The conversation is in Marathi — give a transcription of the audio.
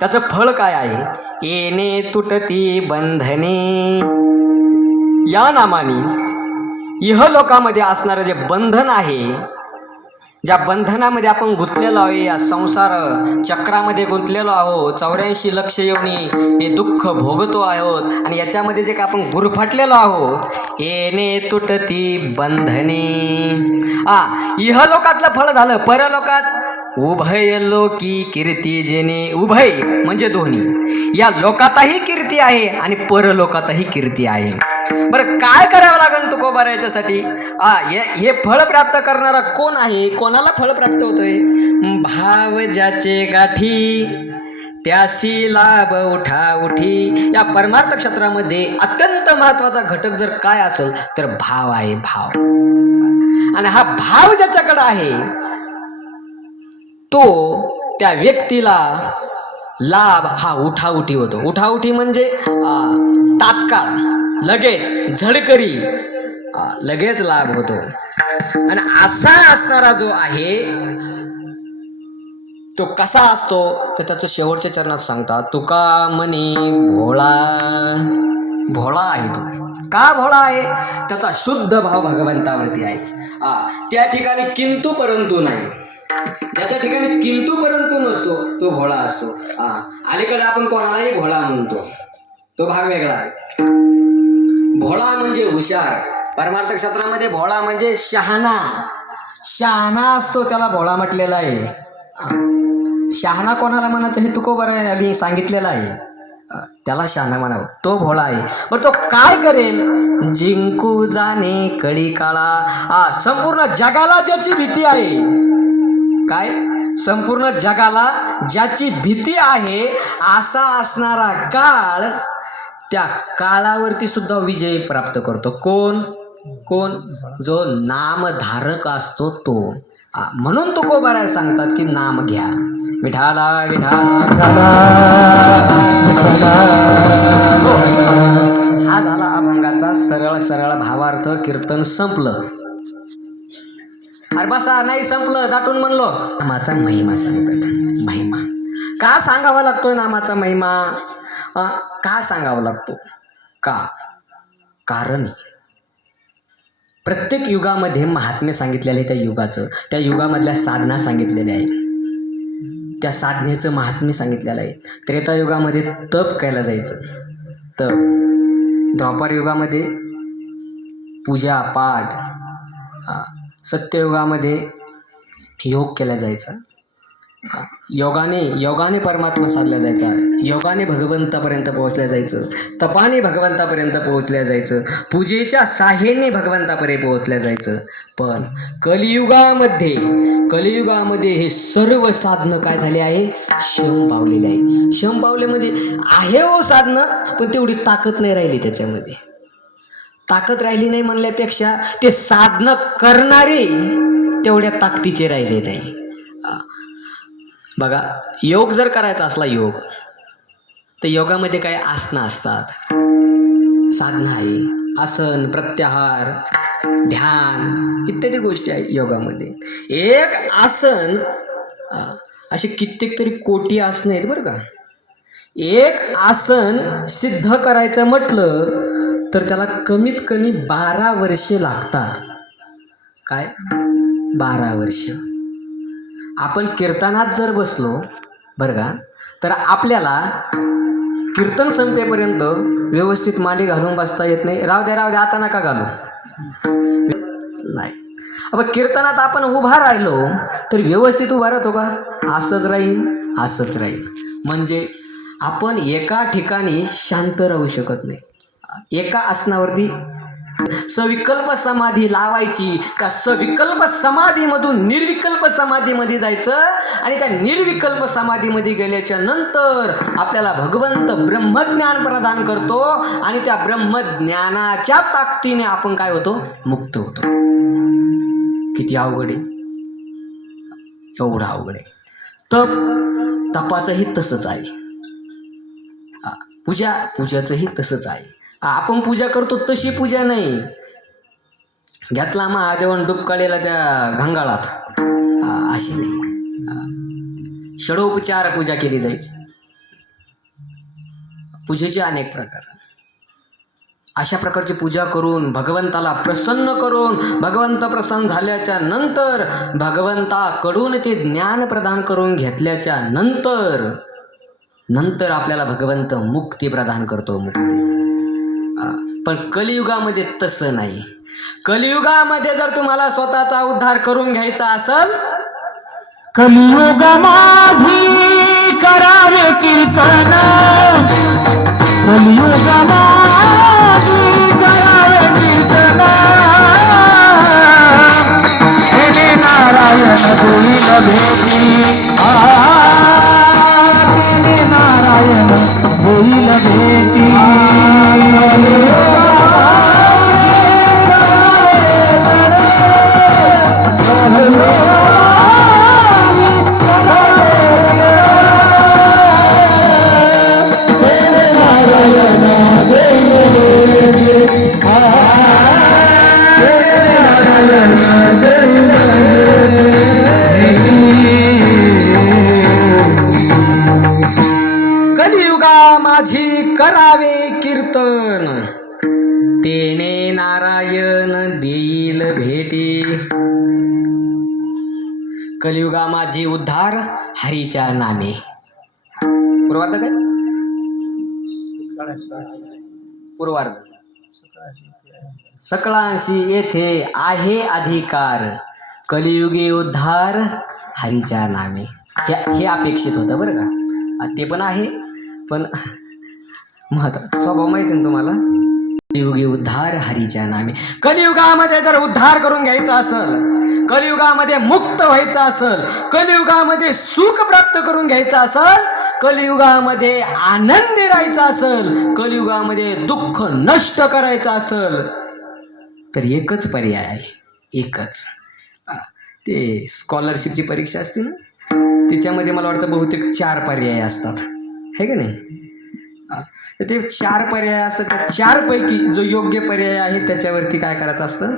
त्याचं फळ काय आहे? येणे तुटती बंधने. या नामाने इहलोकामध्ये असणारं जे बंधन आहे, ज्या बंधनामध्ये आपण गुंतलेलो आहोत, या संसार चक्रामध्ये गुंतलेलो आहोत, 84 लक्ष योनी हे दुःख भोगतो आहोत आणि याच्यामध्ये जे काय आपण गुरफटलेलो आहोत, येणे तुटती बंधने. इहलोकातलं फळ झालं. परलोकात उभय लोकी कीर्ती जेणे. उभय म्हणजे दोन्ही. या लोकातही कीर्ती आहे आणि परलोकातही कीर्ती आहे. बरं, काय करावं लागेल तुकोबा याच्यासाठी? हे फळ प्राप्त करणारा कोण आहे? कोणाला फळ प्राप्त होतोय? भाव ज्याचे गाठी त्यासी लाभ उठा उठी. या परमार्थ क्षेत्रामध्ये अत्यंत महत्वाचा घटक जर काय असेल तर भाव आहे. भाव. आणि हा भाव ज्याच्याकडे आहे तो त्या व्यक्तीला लाभ हा उठाउठी होतो. उठाउठी म्हणजे तात्काळ, लगेच, झडकरी, लगेच लाभ होतो. आणि असा असणारा जो आहे तो कसा असतो तर त्याचं शेवटच्या चरणात सांगतात. तुका म्हणे भोळा. भोळा आहे तो. का भोळा आहे? त्याचा शुद्ध भाव भगवंतावरती आहे. त्या ठिकाणी किंतु परंतु नाही. ज्याच्या ठिकाणी किंतु परंतु नसतो तो भोळा असतो. अलीकडे आपण कोणालाही भोळा म्हणतो, तो भाग वेगळा आहे. भोळा म्हणजे हुशार. परमार्थ क्षेत्रामध्ये भोळा म्हणजे शहाणा. शहाणा असतो त्याला भोळा म्हटलेला आहे. शहाणा कोणाला म्हणायचं हे तुकोबारायांनी सांगितलेलं आहे. त्याला शहाणा म्हणावं, तो भोळा आहे. बरं, तो काय करेल? जिंकू जाणे कळी काळा. संपूर्ण जगाला ज्याची भीती आहे. काय? संपूर्ण जगाला ज्याची भीती आहे असा असणारा काळ, त्या काळावरती सुद्धा विजय प्राप्त करतो. कोण? कोण? जो नामधारक असतो तो. म्हणून तुकोबाराय सांगतात की नाम घ्या. विठाला विठाला. हा झाला अभंगाचा सरळ सरळ भावार्थ. कीर्तन संपलं. अरे बसा, नाही संपलं, दाटून म्हणलो. नामाचा महिमा सांगतात. महिमा का सांगावा लागतोय? नामाचा महिमा का सांगावा लागतो? का? कारण प्रत्येक युगामध्ये महात्म्य सांगितलेलं आहे. त्या युगाचं, त्या युगामधल्या साधना सांगितलेल्या आहे. त्या साधनेचं महात्म्य सांगितलेलं आहे. त्रेतायुगामध्ये तप केलं जायचं. तप. द्वापार युगामध्ये पूजा पाठ. सत्ययुगामध्ये योग केला जायचा. योगाने परमात्मा साधला जायचा. योगाने भगवंतापर्यंत पोहोचल्या जायचं. तपाने भगवंतापर्यंत पोहोचल्या जायचं. पूजेच्या साह्याने भगवंतापर्यंत पोहोचल्या जायचं. पण कलियुगामध्ये हे सर्व साधनं काय झाले आहे? शम पावलेले आहे. शम पावले म्हणजे आहे हो साधनं, पण तेवढी ताकद नाही राहिली त्याच्यामध्ये. ताकद राहिली नाही म्हणल्यापेक्षा ते साधनं करणारे तेवढ्या ताकदीचे राहिले नाही. बघा, योग जर करायचा असला योग, तर योगामध्ये काय आसनं असतात, साधना आहे. आसन, प्रत्याहार, ध्यान इत्यादी गोष्टी आहेत योगामध्ये. एक आसन असे कित्येक तरी कोटी आसनं आहेत बरं का. एक आसन सिद्ध करायचं म्हटलं तर त्याला कमीत कमी 12 वर्षे लागतात. काय? 12 वर्ष. आपण कीर्तनात जर बसलो बरं का, तर आपल्याला कीर्तन संपेपर्यंत व्यवस्थित मांडी घालून बसता येत नाही. राहू द्या आता नका घालू. नाही, अब कीर्तनात आपण उभा राहिलो तर व्यवस्थित उभा राहतो का? असंच राहील. म्हणजे आपण एका ठिकाणी शांत राहू शकत नाही. एका आसनावरती सविकल्प समाधी लावायची. त्या सविकल्प समाधीमधून निर्विकल्प समाधीमध्ये जायचं आणि त्या निर्विकल्प समाधीमध्ये गेल्याच्या नंतर आपल्याला भगवंत ब्रह्मज्ञान प्रदान करतो आणि त्या ब्रह्मज्ञानाच्या ताकदीने आपण काय होतो? मुक्त होतो. किती अवघड आहे! एवढं अवघड आहे. तपाचंही तसंच आहे. पूजाचंही तसंच आहे. आपण पूजा करतो तशी पूजा नाही. घेतला महादेवन डुबकाळीला त्या घंगाळात, अशी नाही. षडोपचार पूजा केली जायची. पूजेचे अनेक प्रकार. अशा प्रकारची पूजा करून भगवंताला प्रसन्न करून भगवंत प्रसन्न झाल्याच्या नंतर भगवंताकडून ते ज्ञान प्रदान करून घेतल्याच्या नंतर आपल्याला भगवंत मुक्ती प्रदान करतो. मुक्ती. पण कलियुगामध्ये तसं नाही. कलियुगामध्ये जर तुम्हाला स्वतःचा उद्धार करून घ्यायचा असेल, कलियुग माझी करावे कीर्तन, कलियुग माझी करावे कीर्तन, हे नारायण होईल भेटी, हे नारायण होईल भेटी. कलियुगा माझी करावे कीर्तन, तेने नारायण देईल भेटी. कलियुगा माझी उद्धार हरीच्या नामे. पूर्वार्ध काय? पूर्वार्ध. सकळांशी येथे आहे अधिकार, कलियुगी उद्धार हरीच्या नामे. हे अपेक्षित होतं बरं का. ते पण आहे, पण स्वभाव माहिती ना तुम्हाला. कलियुगी उद्धार हरीच्या नामे. कलियुगामध्ये जर उद्धार करून घ्यायचा असेल, कलियुगामध्ये मुक्त व्हायचं असेल, कलियुगामध्ये सुख प्राप्त करून घ्यायचं असेल, कलियुगामध्ये आनंदी राहायचं असेल, कलियुगामध्ये दुःख नष्ट करायचं असेल, तर एकच पर्याय आहे. एकच. ते स्कॉलरशिपची परीक्षा असते ना, त्याच्यामध्ये मला वाटतं बहुतेक 4 पर्याय असतात, है का नाही. ते 4 पर्याय असतात. त्या 4 पैकी जो योग्य पर्याय आहे त्याच्यावरती काय करायचं असतं,